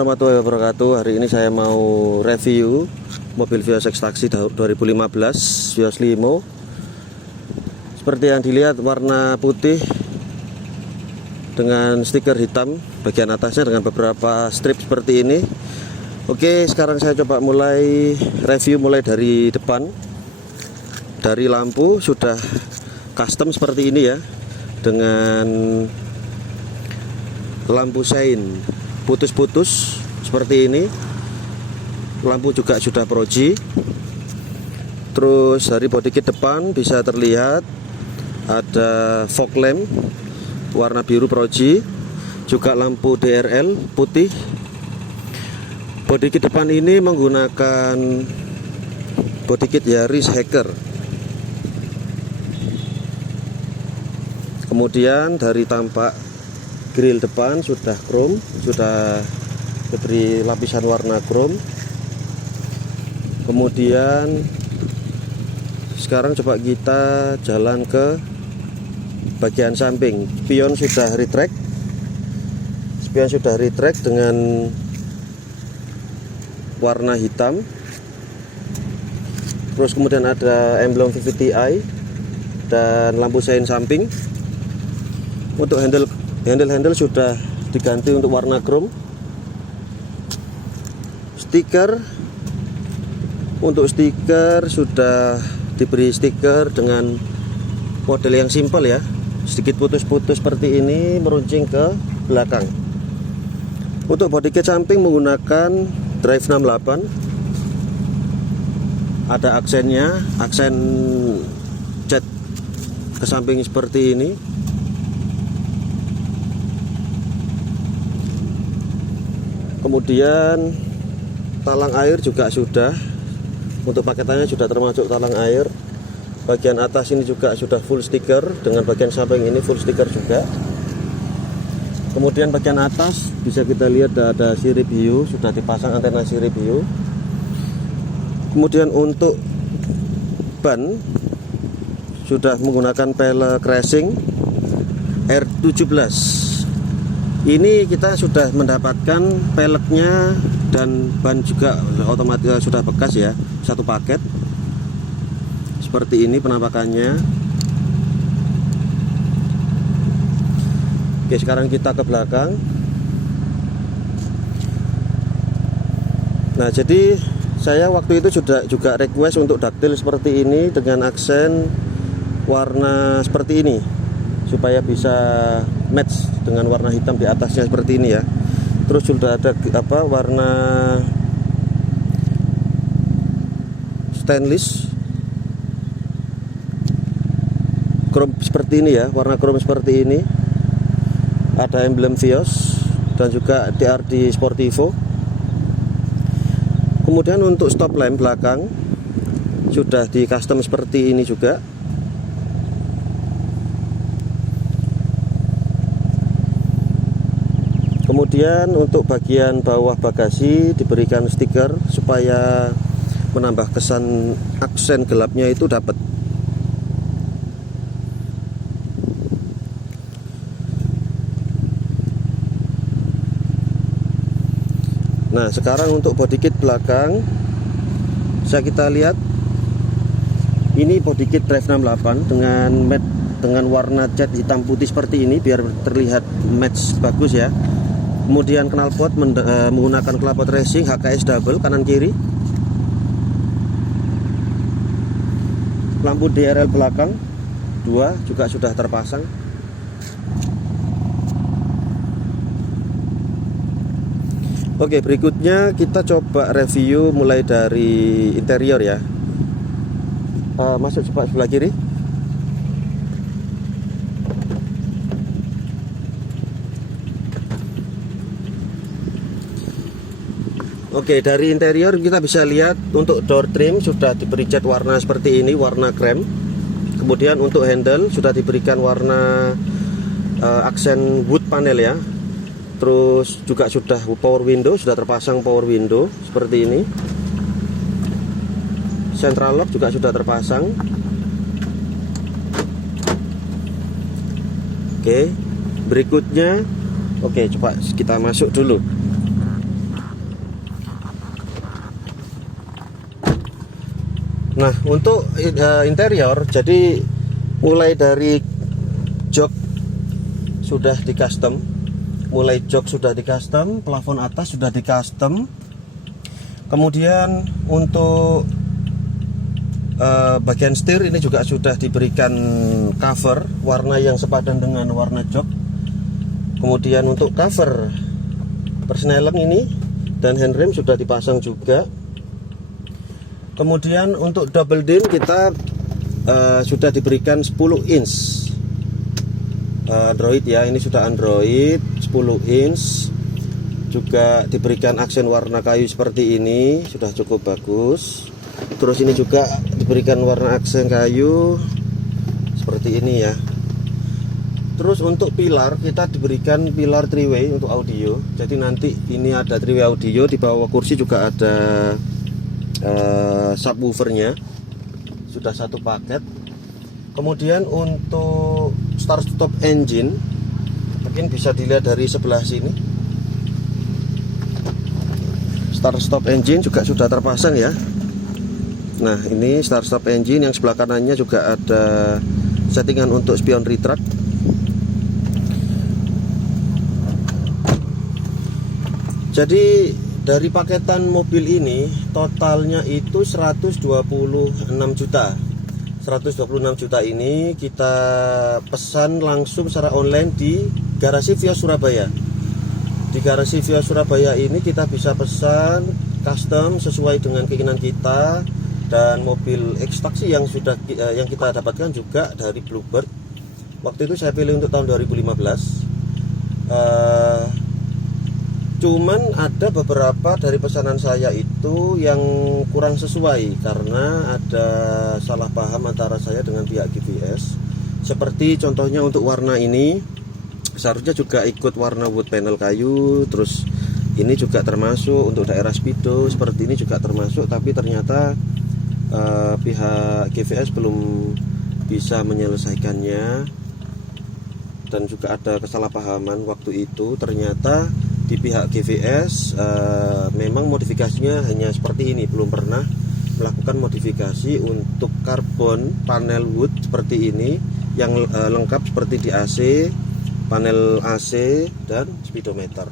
warahmatullahi wabarakatuh. Hari ini saya mau review mobil Vios ekstraksi 2015 Vios Limo. Seperti yang dilihat, warna putih dengan stiker hitam bagian atasnya dengan beberapa strip seperti ini. Oke, sekarang saya coba mulai review mulai dari depan. Dari lampu sudah custom seperti ini ya, dengan lampu sein putus-putus seperti ini. Lampu juga sudah proji. Terus dari bodi kit depan bisa terlihat ada fog lamp warna biru proji, juga lampu DRL putih. Bodi kit depan ini menggunakan bodi kit Yaris Hacker. Kemudian dari tampak grill depan sudah chrome, sudah diberi lapisan warna chrome. Kemudian sekarang coba kita jalan ke bagian samping. Spion sudah retract, dengan warna hitam. Terus kemudian ada emblem VVTi dan lampu sein samping. Untuk handle sudah diganti untuk warna chrome. Untuk stiker sudah diberi stiker dengan model yang simpel ya, sedikit putus-putus seperti ini meruncing ke belakang. Untuk bodi kit samping menggunakan drive 68. Ada aksennya, aksen cat ke samping seperti ini. Kemudian talang air juga sudah, untuk paketannya sudah termasuk talang air. Bagian atas ini juga sudah full stiker, dengan bagian samping ini full stiker juga. Kemudian bagian atas bisa kita lihat ada sirip hiu, sudah dipasang antena sirip hiu. Kemudian untuk ban sudah menggunakan pelek racing R17. Ini kita sudah mendapatkan peleknya dan ban juga otomatis sudah bekas ya, satu paket. Seperti ini penampakannya. Oke, sekarang kita ke belakang. Nah, jadi saya waktu itu juga request untuk detail seperti ini dengan aksen warna seperti ini, supaya bisa match dengan warna hitam di atasnya seperti ini ya. Terus sudah ada warna stainless chrome seperti ini ya, warna chrome seperti ini. Ada emblem Vios dan juga TRD Sportivo. Kemudian untuk stop lamp belakang sudah di custom seperti ini juga. Kemudian untuk bagian bawah bagasi diberikan stiker supaya menambah kesan aksen gelapnya itu dapat. Nah, sekarang untuk bodi kit belakang bisa kita lihat. Ini bodi kit drive 68 dengan warna cat hitam putih seperti ini biar terlihat match bagus ya. Kemudian knalpot menggunakan knalpot racing HKS double kanan kiri. Lampu DRL belakang 2 juga sudah terpasang. Oke, berikutnya kita coba review mulai dari interior ya. Masuk coba sebelah kiri. Oke, dari interior kita bisa lihat untuk door trim sudah diberi cat warna seperti ini, warna krem. Kemudian untuk handle sudah diberikan warna aksen wood panel ya. Terus juga sudah power window, sudah terpasang power window seperti ini. Central lock juga sudah terpasang. Oke, berikutnya, oke, coba kita masuk dulu. Nah, untuk interior, jadi mulai dari jok sudah di custom, plafon atas sudah di custom. Kemudian untuk bagian setir ini juga sudah diberikan cover warna yang sepadan dengan warna jok. Kemudian untuk cover persneling ini dan handrem sudah dipasang juga. Kemudian untuk double din kita sudah diberikan 10 inch Android ya, ini sudah Android 10 inch. Juga diberikan aksen warna kayu seperti ini, sudah cukup bagus. Terus ini juga diberikan warna aksen kayu seperti ini ya. Terus untuk pilar kita diberikan pilar 3-way untuk audio. Jadi nanti ini ada 3-way audio, di bawah kursi juga ada subwoofernya, sudah satu paket. Kemudian untuk start stop engine mungkin bisa dilihat dari sebelah sini. Start stop engine juga sudah terpasang ya. Nah, ini start stop engine, yang sebelah kanannya juga ada settingan untuk spion retract. Jadi dari paketan mobil ini totalnya itu 126 juta. 126 juta ini kita pesan langsung secara online di Garasi Via Surabaya. Di Garasi Via Surabaya ini kita bisa pesan custom sesuai dengan keinginan kita, dan mobil ekstraksi yang kita dapatkan juga dari Bluebird. Waktu itu saya pilih untuk tahun 2015. Cuman ada beberapa dari pesanan saya itu yang kurang sesuai karena ada salah paham antara saya dengan pihak GVS. Seperti contohnya untuk warna ini seharusnya juga ikut warna wood panel kayu, terus ini juga termasuk untuk daerah speedo seperti ini juga termasuk, tapi ternyata pihak GVS belum bisa menyelesaikannya, dan juga ada kesalahpahaman waktu itu. Ternyata di pihak GVS memang modifikasinya hanya seperti ini, belum pernah melakukan modifikasi untuk karbon panel wood seperti ini yang lengkap seperti di AC, panel AC dan speedometer.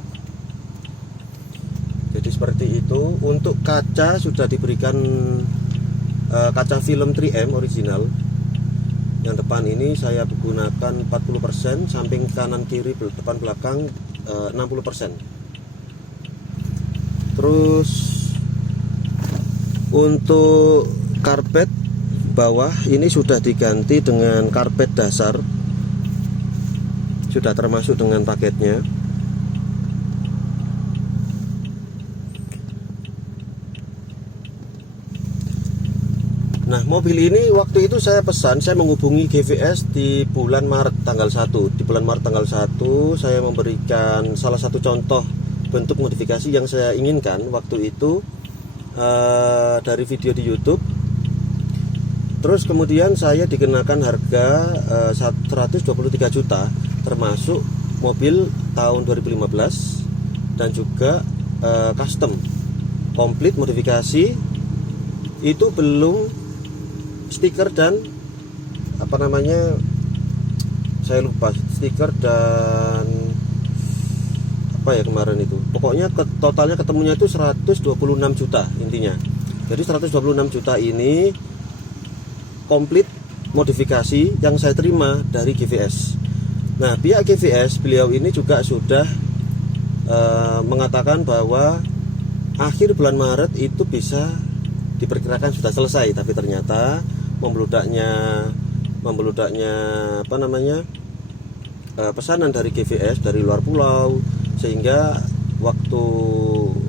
Jadi seperti itu. Untuk kaca sudah diberikan kaca film 3M original. Yang depan ini saya gunakan 40%, samping kanan kiri depan belakang 60%. Terus untuk karpet bawah ini sudah diganti dengan karpet dasar, sudah termasuk dengan paketnya. Nah, mobil ini waktu itu saya pesan, saya menghubungi GVS di bulan Maret tanggal 1. Di bulan Maret tanggal 1 saya memberikan salah satu contoh bentuk modifikasi yang saya inginkan waktu itu dari video di YouTube. Terus kemudian saya dikenakan harga 123 juta termasuk mobil tahun 2015 dan juga custom komplit modifikasi. Itu belum stiker dan saya lupa, stiker dan apa ya kemarin itu, pokoknya totalnya ketemunya itu 126 juta intinya. Jadi 126 juta ini komplit modifikasi yang saya terima dari GVS. Nah, pihak GVS beliau ini juga sudah mengatakan bahwa akhir bulan Maret itu bisa diperkirakan sudah selesai, tapi ternyata membeludaknya pesanan dari GVS dari luar pulau, sehingga waktu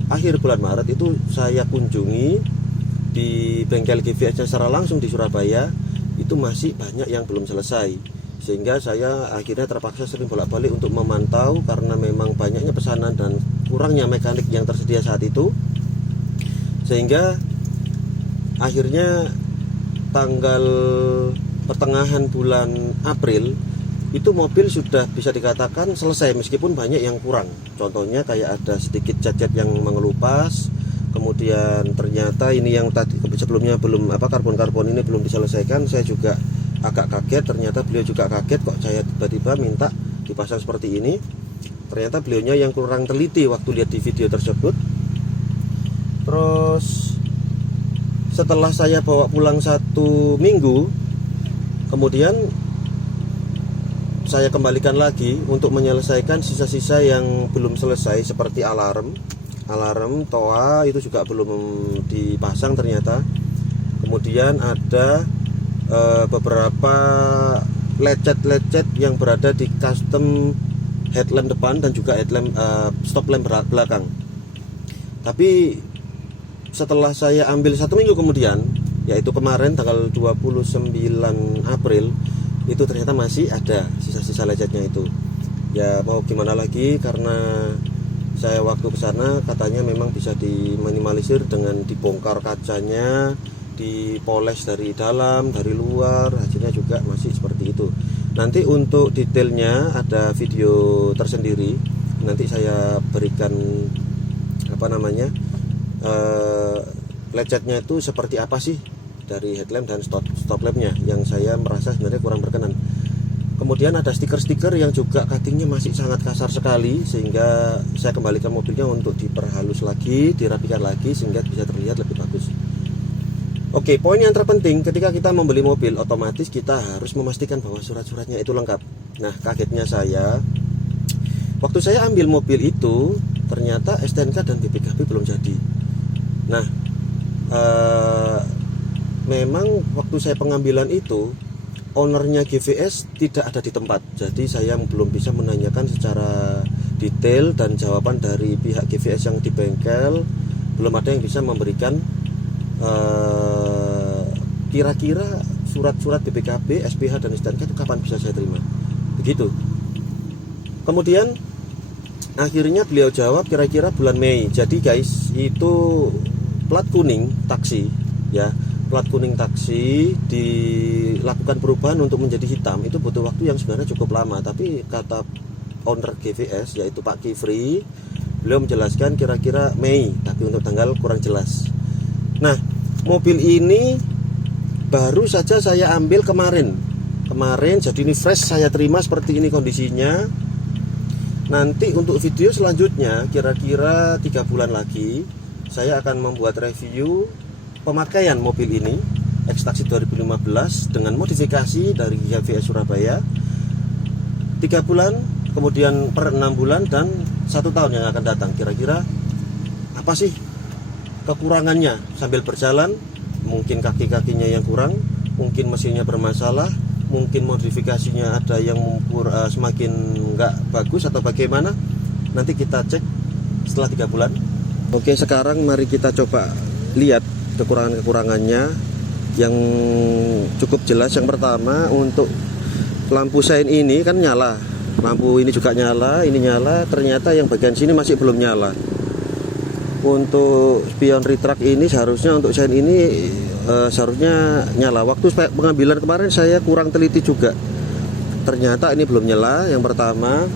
akhir bulan Maret itu saya kunjungi di bengkel GVS secara langsung di Surabaya, itu masih banyak yang belum selesai, sehingga saya akhirnya terpaksa sering bolak-balik untuk memantau karena memang banyaknya pesanan dan kurangnya mekanik yang tersedia saat itu, sehingga akhirnya tanggal pertengahan bulan April itu mobil sudah bisa dikatakan selesai, meskipun banyak yang kurang. Contohnya kayak ada sedikit cat-cat yang mengelupas, kemudian ternyata ini yang tadi sebelumnya belum karbon ini belum diselesaikan. Saya juga agak kaget, ternyata beliau juga kaget kok saya tiba-tiba minta dipasang seperti ini. Ternyata beliaunya yang kurang teliti waktu lihat di video tersebut. Terus setelah saya bawa pulang 1 minggu, kemudian saya kembalikan lagi untuk menyelesaikan sisa-sisa yang belum selesai, seperti alarm, toa itu juga belum dipasang ternyata. Kemudian ada beberapa lecet-lecet yang berada di custom headlamp depan dan juga headlamp stop lamp belakang. Tapi setelah saya ambil 1 minggu kemudian, yaitu kemarin tanggal 29 April, itu ternyata masih ada sisa-sisa lecetnya itu. Ya mau gimana lagi, karena saya waktu ke sana katanya memang bisa diminimalisir dengan dibongkar kacanya, dipoles dari dalam, dari luar, hasilnya juga masih seperti itu. Nanti untuk detailnya ada video tersendiri, nanti saya berikan lecetnya itu seperti apa sih dari headlamp dan stop lampnya, yang saya merasa sebenarnya kurang berkenan. Kemudian ada stiker-stiker yang juga cuttingnya masih sangat kasar sekali, sehingga saya kembalikan mobilnya untuk diperhalus lagi, dirapikan lagi sehingga bisa terlihat lebih bagus. Oke, poin yang terpenting ketika kita membeli mobil, otomatis kita harus memastikan bahwa surat-suratnya itu lengkap. Nah, kagetnya saya waktu saya ambil mobil itu, ternyata STNK dan BPKB belum jadi. Nah, memang waktu saya pengambilan itu, ownernya GVS tidak ada di tempat, jadi saya belum bisa menanyakan secara detail, dan jawaban dari pihak GVS yang di bengkel belum ada yang bisa memberikan kira-kira surat-surat BPKB, SPH dan STNK itu kapan bisa saya terima, begitu. Kemudian akhirnya beliau jawab kira-kira bulan Mei. Jadi guys, itu plat kuning taksi ya, plat kuning taksi dilakukan perubahan untuk menjadi hitam itu butuh waktu yang sebenarnya cukup lama, tapi kata owner GVS yaitu Pak Kifri, beliau menjelaskan kira-kira Mei, tapi untuk tanggal kurang jelas. Nah, mobil ini baru saja saya ambil kemarin, jadi ini fresh saya terima seperti ini kondisinya. Nanti untuk video selanjutnya kira-kira 3 bulan lagi saya akan membuat review pemakaian mobil ini X-Taxi 2015 dengan modifikasi dari GVS Surabaya 3 bulan, kemudian per 6 bulan dan 1 tahun yang akan datang. Kira-kira apa sih kekurangannya sambil berjalan? Mungkin kaki-kakinya yang kurang, mungkin mesinnya bermasalah, mungkin modifikasinya ada yang semakin nggak bagus atau bagaimana. Nanti kita cek setelah 3 bulan. Oke, sekarang mari kita coba lihat kekurangan-kekurangannya yang cukup jelas. Yang pertama, untuk lampu sein ini kan nyala, lampu ini juga nyala, ini nyala, ternyata yang bagian sini masih belum nyala. Untuk spion retract ini seharusnya, untuk sein ini seharusnya nyala. Waktu pengambilan kemarin saya kurang teliti juga, ternyata ini belum nyala, yang pertama.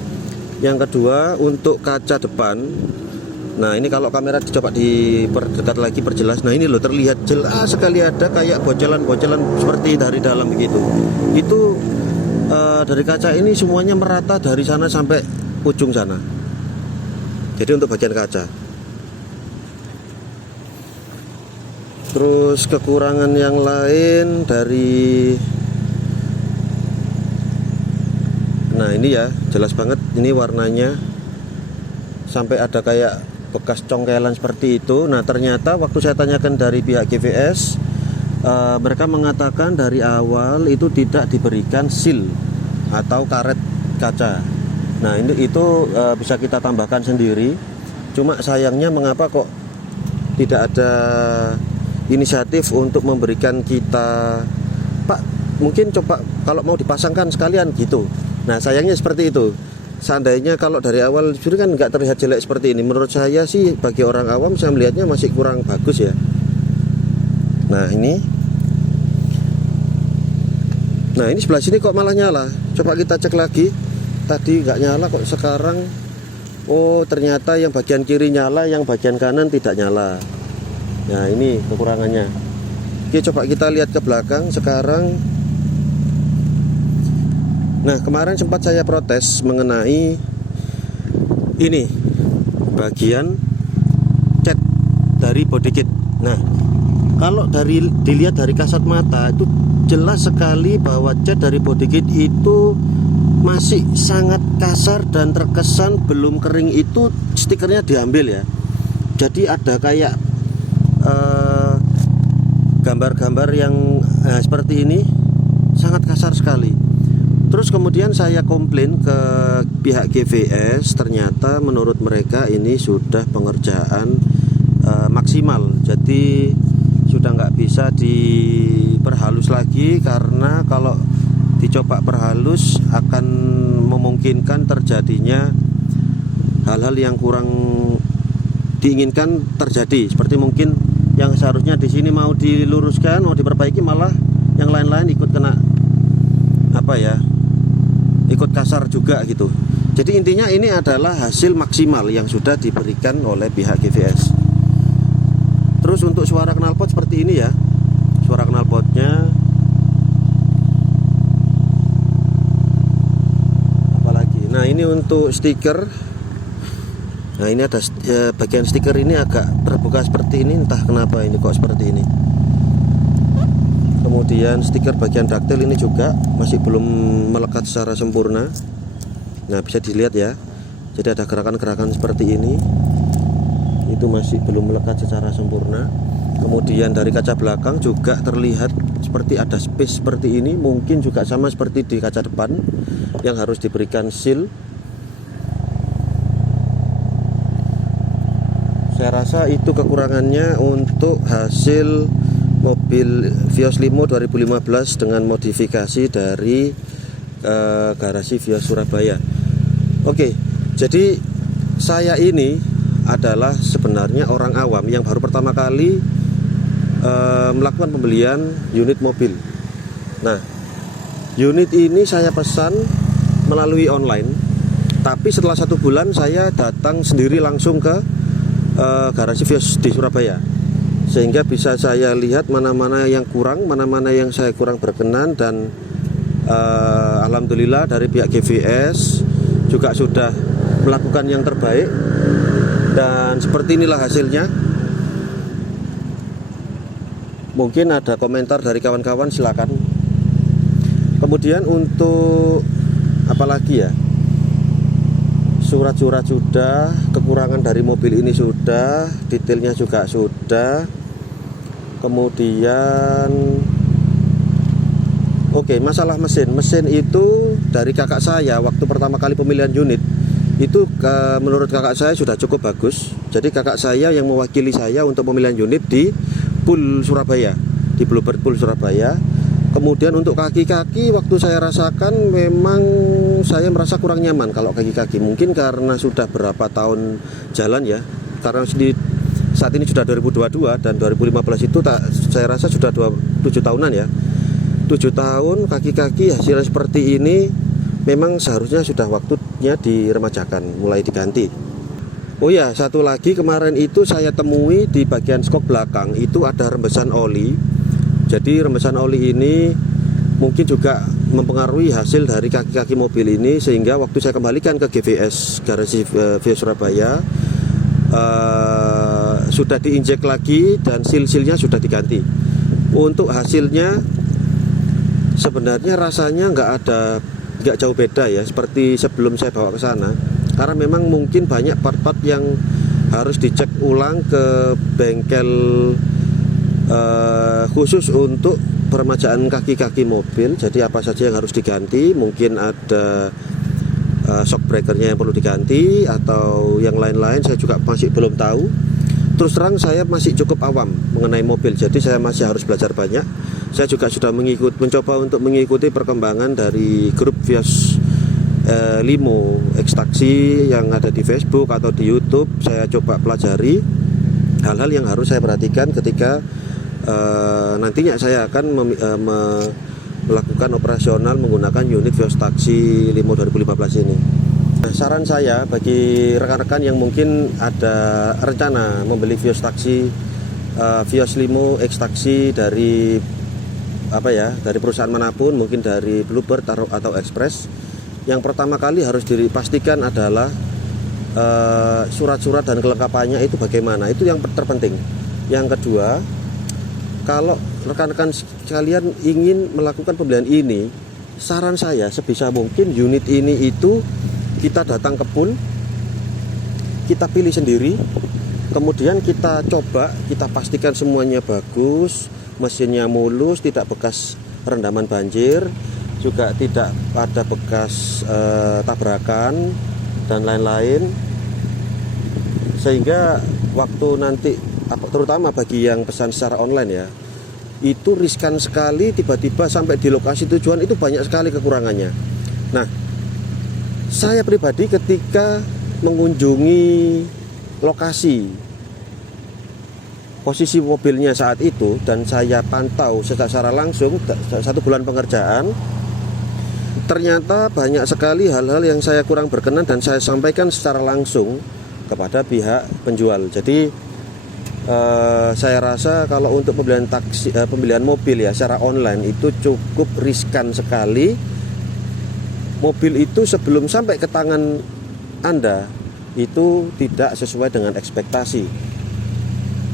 Yang kedua, untuk kaca depan, nah ini kalau kamera coba diperdekat lagi, perjelas, nah ini loh terlihat jelas sekali ada kayak bocolan-bocolan seperti dari dalam begitu. Itu dari kaca ini semuanya merata dari sana sampai ujung sana. Jadi untuk bagian kaca. Terus kekurangan yang lain dari, nah ini ya jelas banget, ini warnanya sampai ada kayak bekas congkelan seperti itu. Nah ternyata waktu saya tanyakan dari pihak GVS, mereka mengatakan dari awal itu tidak diberikan seal atau karet kaca. Nah itu bisa kita tambahkan sendiri. Cuma sayangnya mengapa kok tidak ada inisiatif untuk memberikan kita, Pak mungkin coba kalau mau dipasangkan sekalian gitu. Nah sayangnya seperti itu. Seandainya kalau dari awal jujur kan nggak terlihat jelek seperti ini. Menurut saya sih bagi orang awam saya melihatnya masih kurang bagus ya. Nah ini sebelah sini kok malah nyala. Coba kita cek lagi. Tadi nggak nyala kok sekarang. Oh ternyata yang bagian kiri nyala, yang bagian kanan tidak nyala. Nah ini kekurangannya. Oke, coba kita lihat ke belakang sekarang. Nah, kemarin sempat saya protes mengenai ini bagian cat dari body kit. Nah, kalau dilihat dari kasat mata itu jelas sekali bahwa cat dari body kit itu masih sangat kasar dan terkesan belum kering. Itu stikernya diambil ya. Jadi ada kayak gambar-gambar yang seperti ini, sangat kasar sekali. Terus kemudian saya komplain ke pihak GVS, ternyata menurut mereka ini sudah pengerjaan maksimal, jadi sudah nggak bisa diperhalus lagi, karena kalau dicoba perhalus akan memungkinkan terjadinya hal-hal yang kurang diinginkan terjadi, seperti mungkin yang seharusnya di sini mau diluruskan, mau diperbaiki, malah yang lain-lain ikut kena ikut kasar juga gitu. Jadi intinya ini adalah hasil maksimal yang sudah diberikan oleh pihak GVS. Terus untuk suara knalpot seperti ini ya, suara knalpotnya. Apalagi, nah ini untuk stiker. Nah ini ada bagian stiker ini agak terbuka seperti ini, entah kenapa ini kok seperti ini. Kemudian stiker bagian daktil ini juga masih belum melekat secara sempurna. Nah bisa dilihat ya, jadi ada gerakan-gerakan seperti ini, itu masih belum melekat secara sempurna. Kemudian dari kaca belakang juga terlihat seperti ada space seperti ini, mungkin juga sama seperti di kaca depan yang harus diberikan seal. Saya rasa itu kekurangannya untuk hasil mobil Vios Limo 2015 dengan modifikasi dari garasi Vios Surabaya. Oke, jadi saya ini adalah sebenarnya orang awam yang baru pertama kali melakukan pembelian unit mobil. Nah, unit ini saya pesan melalui online, tapi setelah 1 bulan saya datang sendiri langsung ke garasi Vios di Surabaya, sehingga bisa saya lihat mana-mana yang kurang, mana-mana yang saya kurang berkenan. Dan alhamdulillah dari pihak GVS juga sudah melakukan yang terbaik, dan seperti inilah hasilnya. Mungkin ada komentar dari kawan-kawan, silakan. Kemudian untuk apalagi ya, surat-surat sudah, kekurangan dari mobil ini sudah, detailnya juga sudah. Kemudian oke, masalah mesin itu dari kakak saya waktu pertama kali pemilihan unit itu menurut kakak saya sudah cukup bagus. Jadi kakak saya yang mewakili saya untuk pemilihan unit di Pool Surabaya, di Bluebird Pool Surabaya. Kemudian untuk kaki-kaki waktu saya rasakan memang saya merasa kurang nyaman kalau kaki-kaki. Mungkin karena sudah berapa tahun jalan ya. Karena saat ini sudah 2022 dan 2015 itu saya rasa sudah 7 tahunan ya. 7 tahun kaki-kaki hasilnya seperti ini, memang seharusnya sudah waktunya diremajakan, mulai diganti. Oh ya, satu lagi, kemarin itu saya temui di bagian skok belakang itu ada rembesan oli. Jadi rembesan oli ini mungkin juga mempengaruhi hasil dari kaki-kaki mobil ini, sehingga waktu saya kembalikan ke GVS garasi Vios Surabaya sudah diinjek lagi dan seal-sealnya sudah diganti. Untuk hasilnya sebenarnya rasanya nggak jauh beda ya seperti sebelum saya bawa ke sana, karena memang mungkin banyak part-part yang harus dicek ulang ke bengkel khusus untuk peremajaan kaki-kaki mobil. Jadi apa saja yang harus diganti, mungkin ada shock breakernya yang perlu diganti atau yang lain-lain, saya juga masih belum tahu. Terus terang saya masih cukup awam mengenai mobil, jadi saya masih harus belajar banyak. Saya juga sudah mencoba untuk mengikuti perkembangan dari grup Vios Limo ekstraksi yang ada di Facebook atau di YouTube. Saya coba pelajari hal-hal yang harus saya perhatikan ketika nantinya saya akan melakukan operasional menggunakan unit Vios Taksi Limo 2015 ini. Nah, saran saya bagi rekan-rekan yang mungkin ada rencana membeli Vios Taksi Vios Limo ekstraksi dari dari perusahaan manapun, mungkin dari Bluebird atau Express, yang pertama kali harus dipastikan adalah surat-surat dan kelengkapannya itu bagaimana, itu yang terpenting. Yang kedua, kalau rekan-rekan sekalian ingin melakukan pembelian ini, saran saya sebisa mungkin unit ini itu kita datang ke pool, kita pilih sendiri, kemudian kita coba, kita pastikan semuanya bagus, mesinnya mulus, tidak bekas rendaman banjir, juga tidak ada bekas tabrakan dan lain-lain, sehingga waktu nanti, terutama bagi yang pesan secara online ya, itu riskan sekali tiba-tiba sampai di lokasi tujuan, itu banyak sekali kekurangannya. Nah, saya pribadi ketika mengunjungi lokasi posisi mobilnya saat itu, dan saya pantau secara langsung 1 bulan pengerjaan, ternyata banyak sekali hal-hal yang saya kurang berkenan dan saya sampaikan secara langsung kepada pihak penjual. Jadi saya rasa kalau untuk pembelian mobil ya secara online itu cukup riskan sekali. Mobil itu sebelum sampai ke tangan Anda itu tidak sesuai dengan ekspektasi.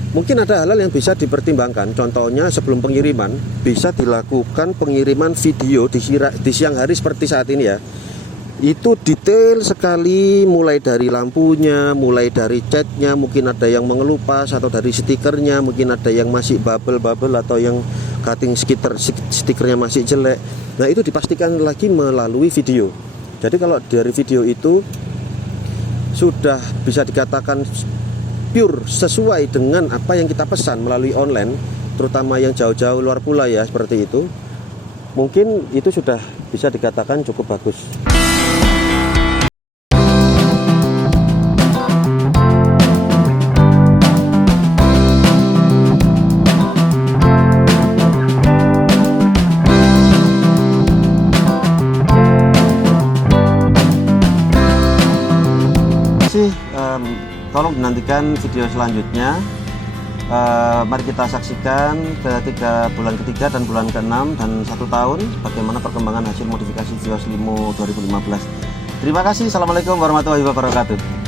Mungkin ada hal-hal yang bisa dipertimbangkan. Contohnya sebelum pengiriman bisa dilakukan pengiriman video di siang hari seperti saat ini ya. Itu detail sekali, mulai dari lampunya, mulai dari catnya, mungkin ada yang mengelupas, atau dari stikernya, mungkin ada yang masih bubble atau yang cutting stikernya masih jelek. Nah, itu dipastikan lagi melalui video. Jadi kalau dari video itu sudah bisa dikatakan pure sesuai dengan apa yang kita pesan melalui online, terutama yang jauh-jauh luar pulau ya, seperti itu, mungkin itu sudah bisa dikatakan cukup bagus. Tolong dinantikan video selanjutnya. Mari kita saksikan ketika bulan ketiga dan bulan ke-6 dan 1 tahun bagaimana perkembangan hasil modifikasi Vios Limo 2015. Terima kasih. Assalamualaikum warahmatullahi wabarakatuh.